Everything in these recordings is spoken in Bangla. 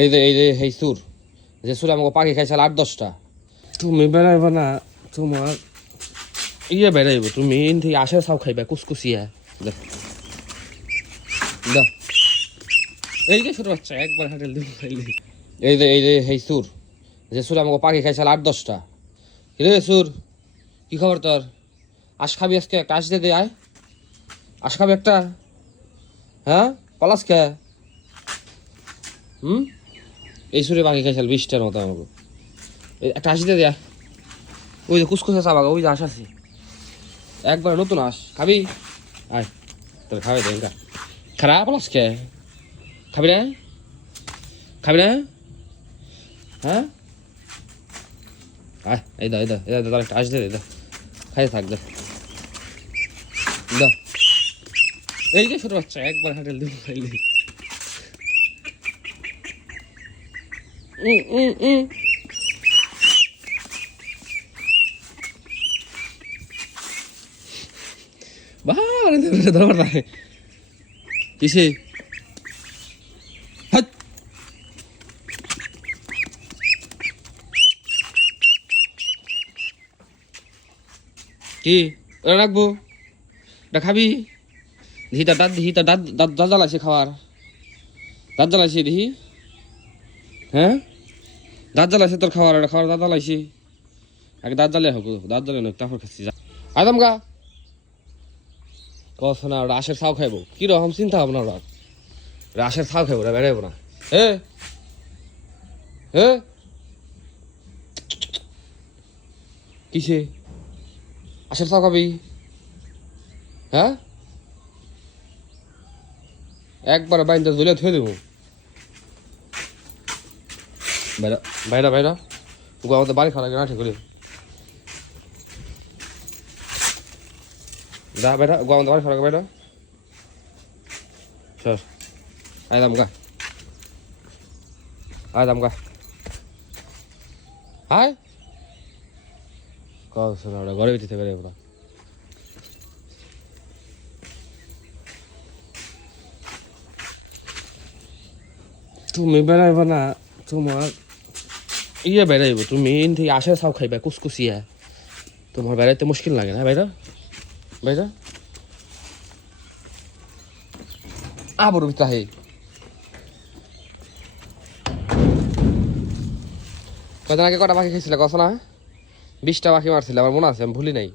এই সুর যে সুর আমাকে পাখি খাইছিল 8-10টা। তুমি বেড়াইবা না, তোমার বেড়াইব, তুমি থেকে আশের সাও খাইবা কুসকুসিয়া। এই যে ছোট বাচ্চা একবার হাঁটেল দিব খাইলে। এই সুর যে সুর আমাকে পাখি খাইছিল 8-10টা। কিরে সুর, কি খবর তোর? আশ খাবি আজকে? একটা আশ দে আয়, আশ খাবি একটা? হ্যাঁ পলাশ খে। এই সুরে পাখি খাইছিল 20টার মতো আমাকে। একটা আশ দে আয়, ওই যে কুসকুসে চাবাগা, ওই যে আশ আছে একবার নতুন আস খাবি? আয় তোর খাবে দেখা খারাপ আজকে খাবি না? খাবি না? হ্যাঁ আয়, এই দা তার একটা আস দে খাই থাক দে। এই যে ছোট বাচ্চা একবার হাঁটেল দিব খাইলে। ধরবার না কিসে কি ওরা রাখবো? এটা খাবি? দেখি তার দাঁত জ্বালাইছে খাওয়ার, দাঁত জ্বালাইছে দেখি। হ্যাঁ দাঁত জ্বালাইছে তোর খাওয়ার, এটা খাওয়ার দাঁত জ্বালাইছে। আগে দাঁত জ্বালিয়ে হোক, দাঁত জ্বালিয়ে হোক তারপর খাচ্ছি। আদম গা কস না, ওরা আশের ছাও খাইবো? কিরকম চিন্তা ভাবনা ওরা, আশের ছাও খাইবো, ওরা বেড়াইবো না। হে হে কিসে আশের ছাও খাবি? হ্যাঁ একবার বাইন্দা জ্বলে থুয়ে দেবো। বাইরা বাইরা বাইরা আমাদের বাড়ি খাওয়া লাগে না ঠিক করে। যা বেটা আমাদের বাড়ি খাওয়া লাগে বেটা। চল আয় দাম গা, আয় দাম গা, আয় কস না, ওরা ঘরে ভিতরে বেড়ে ওরা। তুমি বেড়াইবা না, তোমার বেড়াইব, তুমি থেকে আশের ছাও খাইবা কুসকুসিয়া। তোমার বেড়াইতে মুশকিল লাগে না বাইরা বাইরা আবর ভিতাহে। কদিন আগে কটা পাখি খাইছিল কস না? 20টা পাখি মারছিল আমার মনে আছে, আমি ভুলি নাই।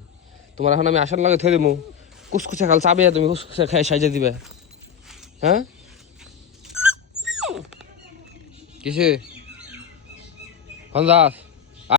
তোমার এখন আমি আসার লাগে থয়ে দেবো কুসকুসে খাল চাবে, তুমি কুসকুসে খাই সাইজে দিবে। হ্যাঁ কিসে?